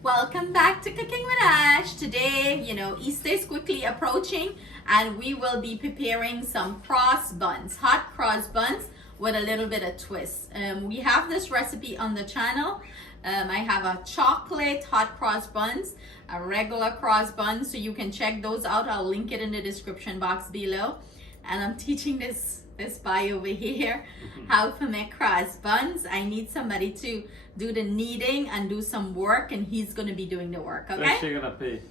Welcome back to Cooking with Ash. Today, Easter is quickly approaching and we will be preparing some cross buns, hot cross buns with a little bit of twist. We have this recipe on the channel. I have a chocolate hot cross buns, a regular cross buns, so you can check those out. I'll link it in the description box below. And I'm teaching this guy over here how to make cross buns. I need somebody to do the kneading and do some work, and he's gonna be doing the work. Okay? What's she gonna pay?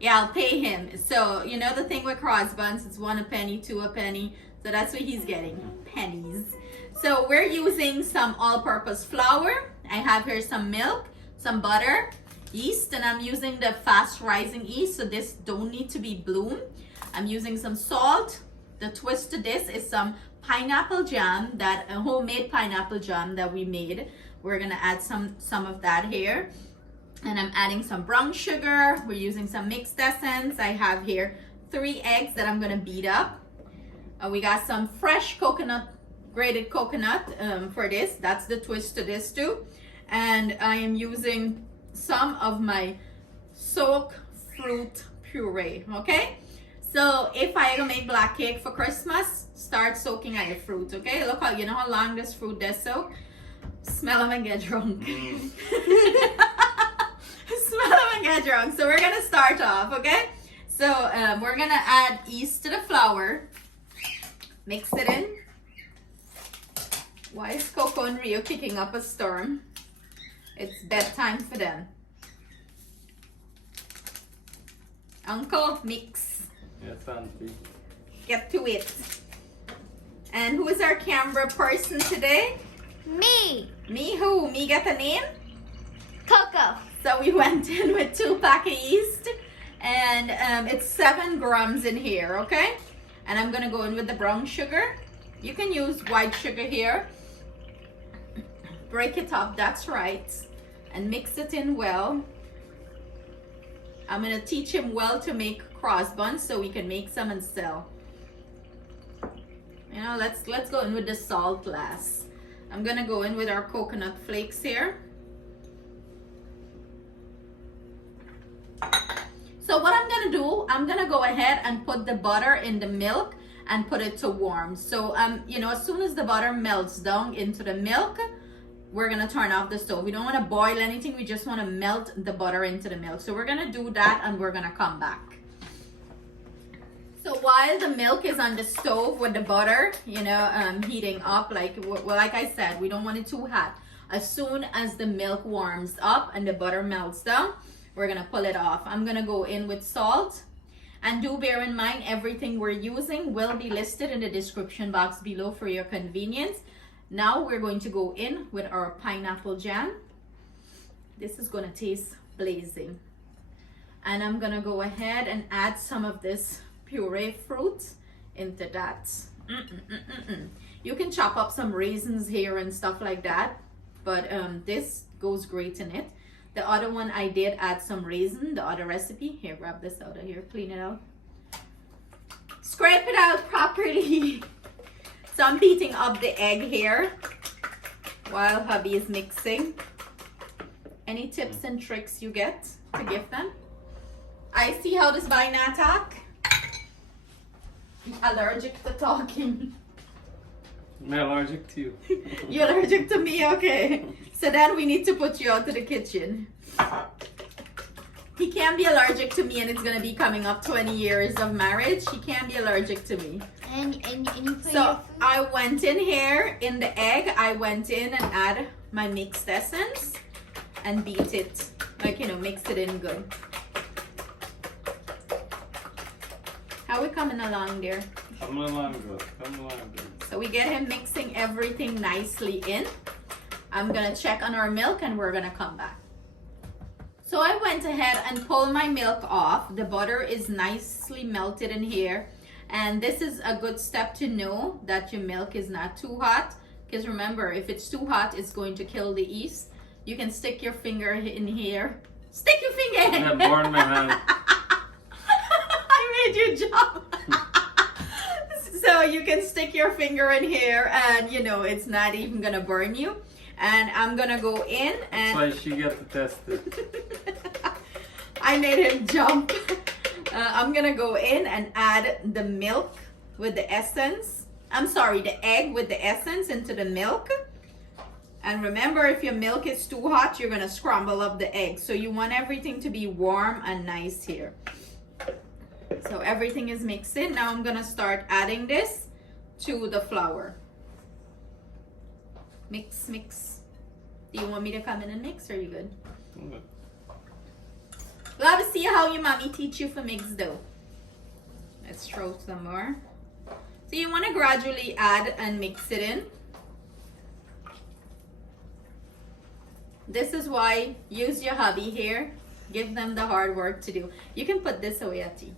Yeah, I'll pay him. So the thing with cross buns, it's 1 a penny, 2 a penny. So that's what he's getting, pennies. So we're using some all-purpose flour. I have here some milk, some butter, yeast, and I'm using the fast rising yeast. So this don't need to be bloom. I'm using some salt. The twist to this is some pineapple jam, that a homemade pineapple jam that we made. We're gonna add some of that here. And I'm adding some brown sugar. We're using some mixed essence. I have here 3 eggs that I'm gonna beat up. We got some fresh coconut, grated coconut for this. That's the twist to this too. And I am using some of my soak fruit puree, okay? So if I gonna make black cake for Christmas, start soaking out your fruit, okay? Look how, how long this fruit does soak? Smell them and get drunk. Smell them and get drunk. So we're gonna start off, okay? So we're gonna add yeast to the flour. Mix it in. Why is Coco and Rio kicking up a storm? It's bedtime for them. Uncle, mix. Yes, auntie. Get to it. And who is our camera person today? Me, Me who? Me get a name? Coco. So we went in with 2 packs of yeast, and it's 7 grams in here, okay? And I'm gonna go in with the brown sugar. You can use white sugar here. Break it up, that's right. And mix it in well. I'm gonna teach him well to make cross buns so we can make some and sell. Let's go in with the salt last. I'm gonna go in with our coconut flakes here. So what I'm gonna do, I'm gonna go ahead and put the butter in the milk and put it to warm. So as soon as the butter melts down into the milk, we're gonna turn off the stove. We don't wanna boil anything, we just wanna melt the butter into the milk. So we're gonna do that and we're gonna come back. So while the milk is on the stove with the butter, heating up, like I said, we don't want it too hot. As soon as the milk warms up and the butter melts down, we're gonna pull it off. I'm gonna go in with salt. And do bear in mind, everything we're using will be listed in the description box below for your convenience. Now we're going to go in with our pineapple jam. This is gonna taste blazing. And I'm gonna go ahead and add some of this puree fruit into that. You can chop up some raisins here and stuff like that, but this goes great in it. The other one I did add some raisin, the other recipe. Here, grab this out of here, clean it out. Scrape it out properly. So I'm beating up the egg here while hubby is mixing. Any tips and tricks you get to give them? I see how this by not talk. Allergic to talking. I'm allergic to you. You're allergic to me? Okay. So then we need to put you out to the kitchen. He can't be allergic to me, and it's gonna be coming up 20 years of marriage. He can't be allergic to me. And you put So your food? I went in here in the egg. I went in and add my mixed essence and beat it, mix it in good. How we coming along there? Coming along good. Coming along good. So we get him mixing everything nicely in. I'm gonna check on our milk and we're gonna come back. So I went ahead and pulled my milk off. The butter is nicely melted in here. And this is a good step to know that your milk is not too hot. Because remember, if it's too hot, it's going to kill the yeast. You can stick your finger in here. Stick your finger in. I burned my hand. I made you jump. So you can stick your finger in here and you know, it's not even gonna burn you. And I'm gonna go in and... That's why she get to test it. I made him jump. I'm gonna go in and add the milk with the essence. I'm sorry, the egg with the essence into the milk. And remember, if your milk is too hot, you're gonna scramble up the egg. So you want everything to be warm and nice here. So everything is mixed in. Now I'm gonna start adding this to the flour. Mix, mix. Do you want me to come in and mix or are you good? Okay. Love to see how your mommy teach you for mix dough. Let's throw some more. So you want to gradually add and mix it in. This is why use your hubby here. Give them the hard work to do. You can put this away, Ati.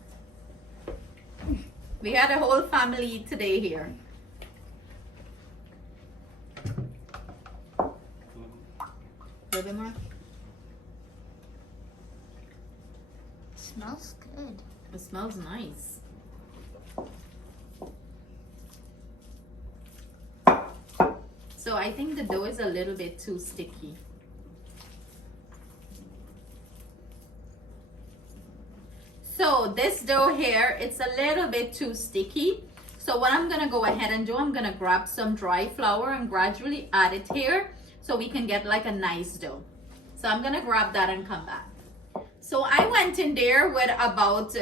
We had a whole family today here. A little bit more. Smells good. It smells nice. So I think the dough is a little bit too sticky. So this dough here, it's a little bit too sticky. So what I'm gonna go ahead and do, I'm gonna grab some dry flour and gradually add it here so we can get like a nice dough. So I'm gonna grab that and come back. So I went in there with about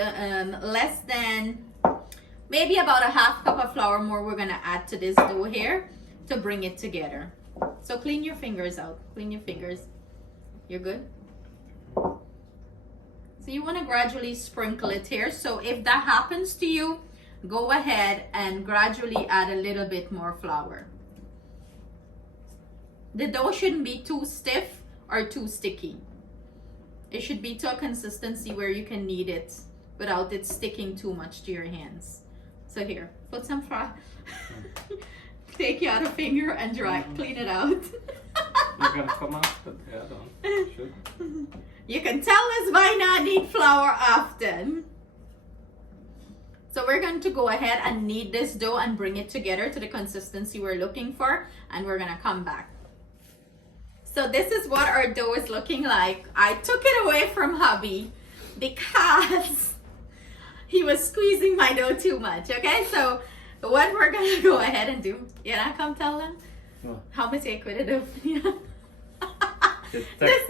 less than, maybe about a half cup of flour more we're gonna add to this dough here to bring it together. So clean your fingers out, clean your fingers. You're good? So you wanna gradually sprinkle it here. So if that happens to you, go ahead and gradually add a little bit more flour. The dough shouldn't be too stiff or too sticky. It should be to a consistency where you can knead it without it sticking too much to your hands. So here, put some flour. Take your other finger and dry, clean it out. You're gonna come out with the head on. Should. You can tell us why not knead flour often. So we're going to go ahead and knead this dough and bring it together to the consistency we're looking for, and we're gonna come back. So this is what our dough is looking like. I took it away from hubby because he was squeezing my dough too much, okay? So what we're gonna go ahead and do, yeah, come tell them No. how much I quit it up. Yeah. This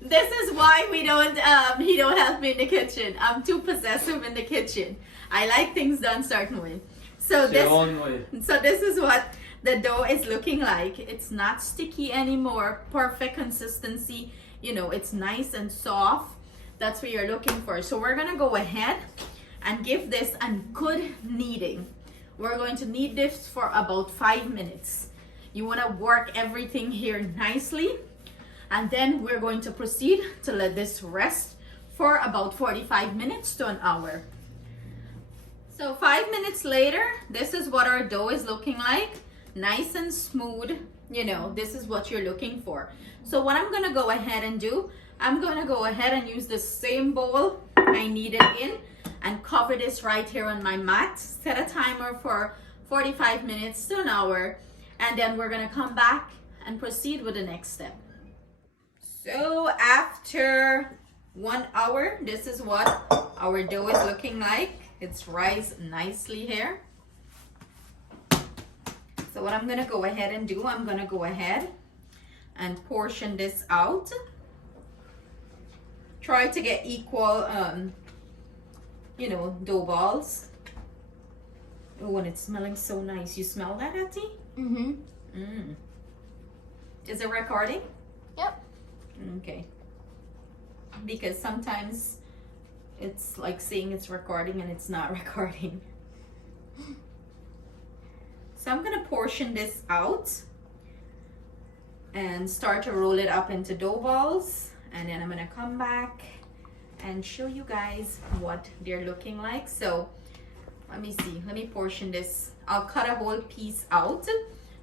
This is why we don't, he don't help me in the kitchen. I'm too possessive in the kitchen. I like things done certain way. So this is what the dough is looking like. It's not sticky anymore. Perfect consistency. You know, it's nice and soft. That's what you're looking for. So we're gonna go ahead and give this a good kneading. We're going to knead this for about 5 minutes. You wanna work everything here nicely. And then we're going to proceed to let this rest for about 45 minutes to an hour. So 5 minutes later, this is what our dough is looking like. Nice and smooth. You know, this is what you're looking for. So what I'm gonna go ahead and do, I'm gonna go ahead and use the same bowl I kneaded in and cover this right here on my mat. Set a timer for 45 minutes to an hour. And then we're gonna come back and proceed with the next step. So after 1 hour, this is what our dough is looking like. It's rised nicely here. So what I'm gonna go ahead and do, I'm gonna go ahead and portion this out. Try to get equal, you know, dough balls. Oh, and it's smelling so nice. You smell that, Ati? Mm-hmm. Mm. Is it recording? Yep. Okay. Because sometimes it's like saying it's recording and it's not recording. So I'm gonna portion this out and start to roll it up into dough balls And then I'm gonna come back and show you guys what they're looking like. So let me see, let me portion this. I'll cut a whole piece out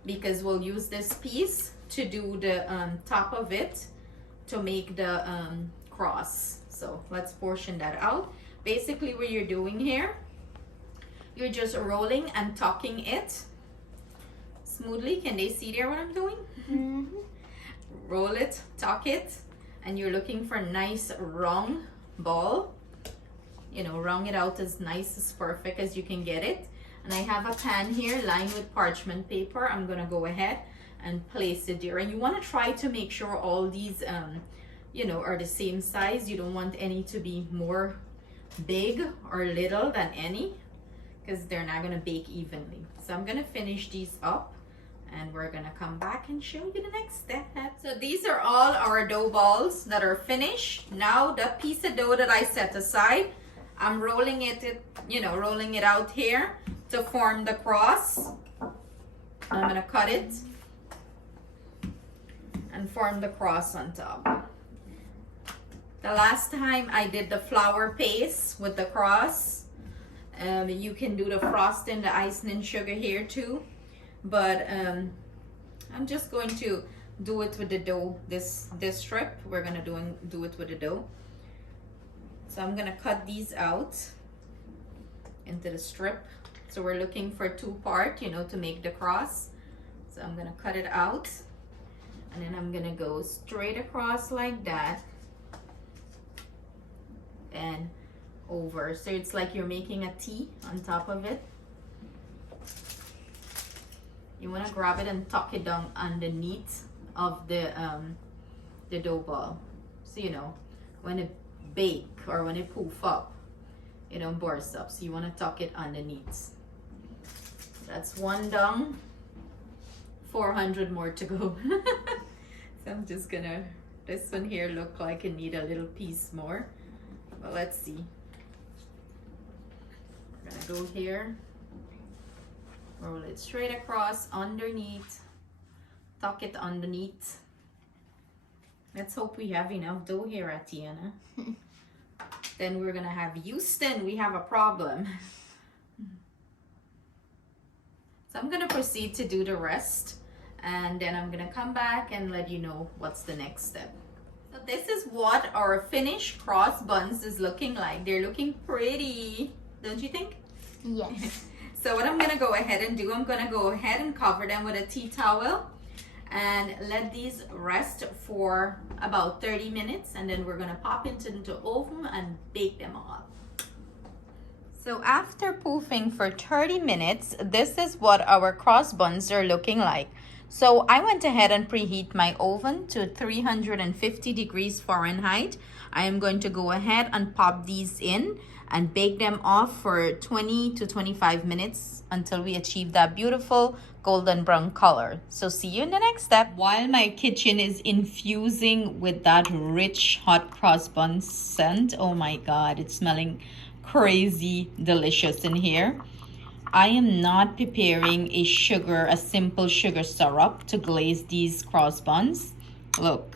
because we'll use this piece to do the top of it to make the cross. So let's portion that out. Basically what you're doing here, you're just rolling and tucking it smoothly. Can they see there what I'm doing? Mm-hmm. Roll it, tuck it, and you're looking for a nice round ball. You know, round it out as nice, as perfect as you can get it. And I have a pan here lined with parchment paper. I'm gonna go ahead and place it there. And you wanna try to make sure all these, you know, are the same size. You don't want any to be more big or little than any, because they're not gonna bake evenly. So I'm gonna finish these up and we're gonna come back and show you the next step. So these are all our dough balls that are finished. Now the piece of dough that I set aside, I'm rolling it, you know, rolling it out here to form the cross. I'm gonna cut it and form the cross on top. The last time I did the flour paste with the cross. You can do the frosting, the icing and sugar here too. But I'm just going to do it with the dough, this strip. We're gonna do it with the dough. So I'm gonna cut these out into the strip. So we're looking for 2-part, you know, to make the cross. So I'm gonna cut it out. And then I'm gonna go straight across like that. And over, so it's like you're making a T on top of it. You want to grab it and tuck it down underneath of the dough ball, so you know when it bake or when it poof up, it don't burst up. So you want to tuck it underneath. That's one down, 400 more to go. So I'm just gonna, this one here look like it need a little piece more. But let's see. We're gonna go here, roll it straight across underneath, tuck it underneath. Let's hope we have enough dough here at Tiana. Then we're gonna have Houston, we have a problem. So I'm gonna proceed to do the rest, and then I'm gonna come back and let you know what's the next step. So this is what our finished cross buns is looking like. They're looking pretty, don't you think? Yes. So what I'm gonna go ahead and do, I'm gonna go ahead and cover them with a tea towel and let these rest for about 30 minutes, and then we're gonna pop into the oven and bake them up. So after poofing for 30 minutes, this is what our cross buns are looking like. So I went ahead and preheat my oven to 350 degrees Fahrenheit. I am going to go ahead and pop these in and bake them off for 20 to 25 minutes until we achieve that beautiful golden brown color. So see you in the next step. While my kitchen is infusing with that rich hot cross bun scent, oh my God, it's smelling crazy delicious in here. I am not preparing a simple sugar syrup to glaze these cross buns. Look,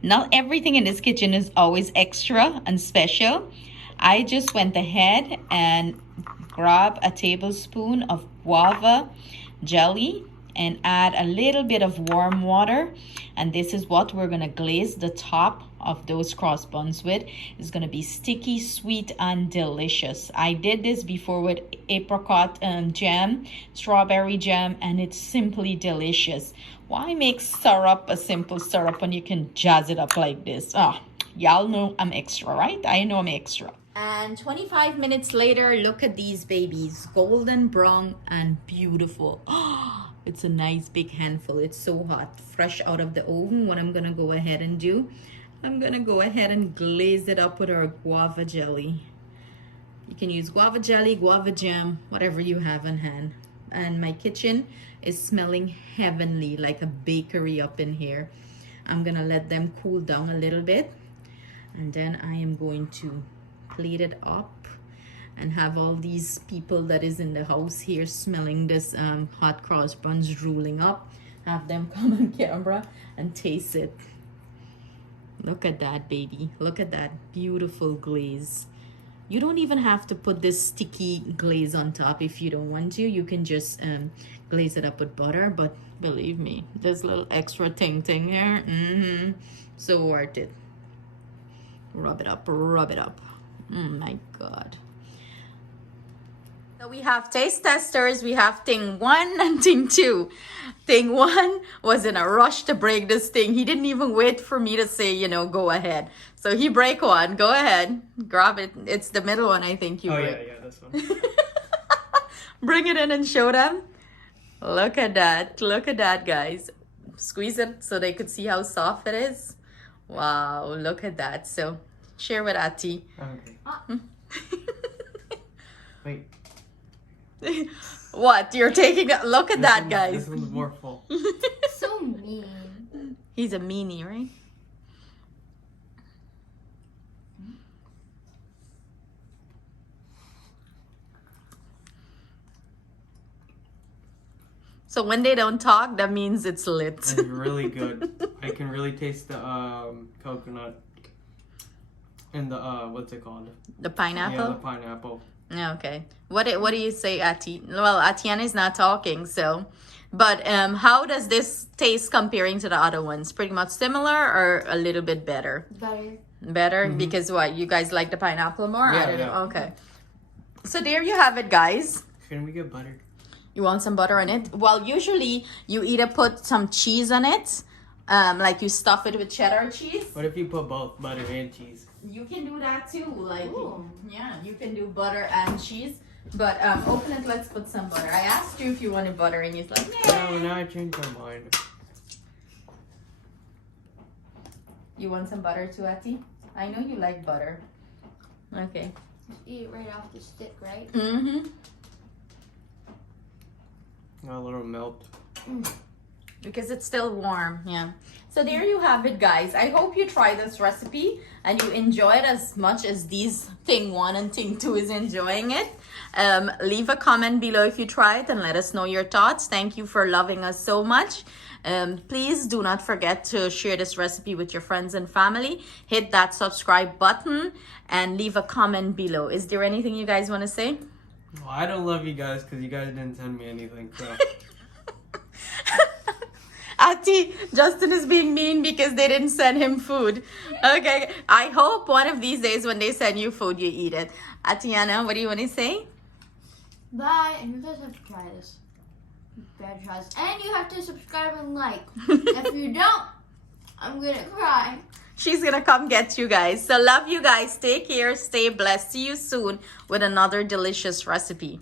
not everything in this kitchen is always extra and special. I just went ahead and grabbed a tablespoon of guava jelly and add a little bit of warm water. And this is what we're gonna glaze the top of those cross buns with. It's gonna be sticky, sweet, and delicious. I did this before with apricot jam, strawberry jam, and it's simply delicious. Why make syrup a simple syrup when you can jazz it up like this? Ah, y'all know I'm extra, right? I know I'm extra. And 25 minutes later, look at these babies, golden brown and beautiful. Oh, it's a nice big handful. It's so hot, fresh out of the oven. What I'm gonna go ahead and do, I'm gonna go ahead and glaze it up with our guava jelly. You can use guava jelly, guava jam, whatever you have on hand. And my kitchen is smelling heavenly, like a bakery up in here. I'm gonna let them cool down a little bit, and then I am going to plate it up and have all these people that is in the house here smelling this hot cross buns drooling up. Have them come on camera and taste it. Look at that, baby. Look at that beautiful glaze. You don't even have to put this sticky glaze on top if you don't want to. You can just glaze it up with butter. But believe me, this little extra thing here, so worth it. Rub it up, rub it up. My God. So we have taste testers. We have thing 1 and thing 2. Thing 1 was in a rush to break this thing. He didn't even wait for me to say, you know, go ahead. So he break one. Go ahead. Grab it. It's the middle one, I think you break. Yeah, this one. Bring it in and show them. Look at that. Look at that, guys. Squeeze it so they could see how soft it is. Wow, look at that. So share with Ati. Okay. Wait. What? You're taking it? Look at that, This guys. one's more full. So mean. He's a meanie, right? So when they don't talk, that means it's lit. It's really good. I can really taste the coconut and the what's it called? The pineapple? Yeah, the pineapple. Okay. What do you say, Ati? Well, Atiana is not talking, so. But how does this taste comparing to the other ones? Pretty much similar or a little bit better? Better. Better? Because what? You guys like the pineapple more? Yeah, I don't know. yeah. Okay. So there you have it, guys. Can we get butter? You want some butter on it? Well, usually you either put some cheese on it, like you stuff it with cheddar cheese. What if you put both butter and cheese? You can do that too. Like, Ooh. yeah, you can do butter and cheese. But open it. Let's put some butter. I asked you if you wanted butter, and you're like, yeah. No, now I changed my mind. You want some butter too, Ati? I know you like butter. Okay. Just eat it right off the stick, right? Mm-hmm. Got a little melt. Because it's still warm, yeah. So there you have it, guys. I hope you try this recipe and you enjoy it as much as these thing 1 and thing 2 is enjoying it. Leave a comment below if you try it and let us know your thoughts. Thank you for loving us so much. Please do not forget to share this recipe with your friends and family. Hit that subscribe button and leave a comment below. Is there anything you guys want to say? Well, I don't love you guys because you guys didn't send me anything. So. Ati, Justin is being mean because they didn't send him food. Okay, I hope one of these days when they send you food, you eat it. Atiana, what do you want to say? Bye. And you guys have to try this. Bad tries. And you have to subscribe and like. If you don't, I'm gonna cry. She's gonna come get you guys. So love you guys. Take care. Stay blessed. See you soon with another delicious recipe.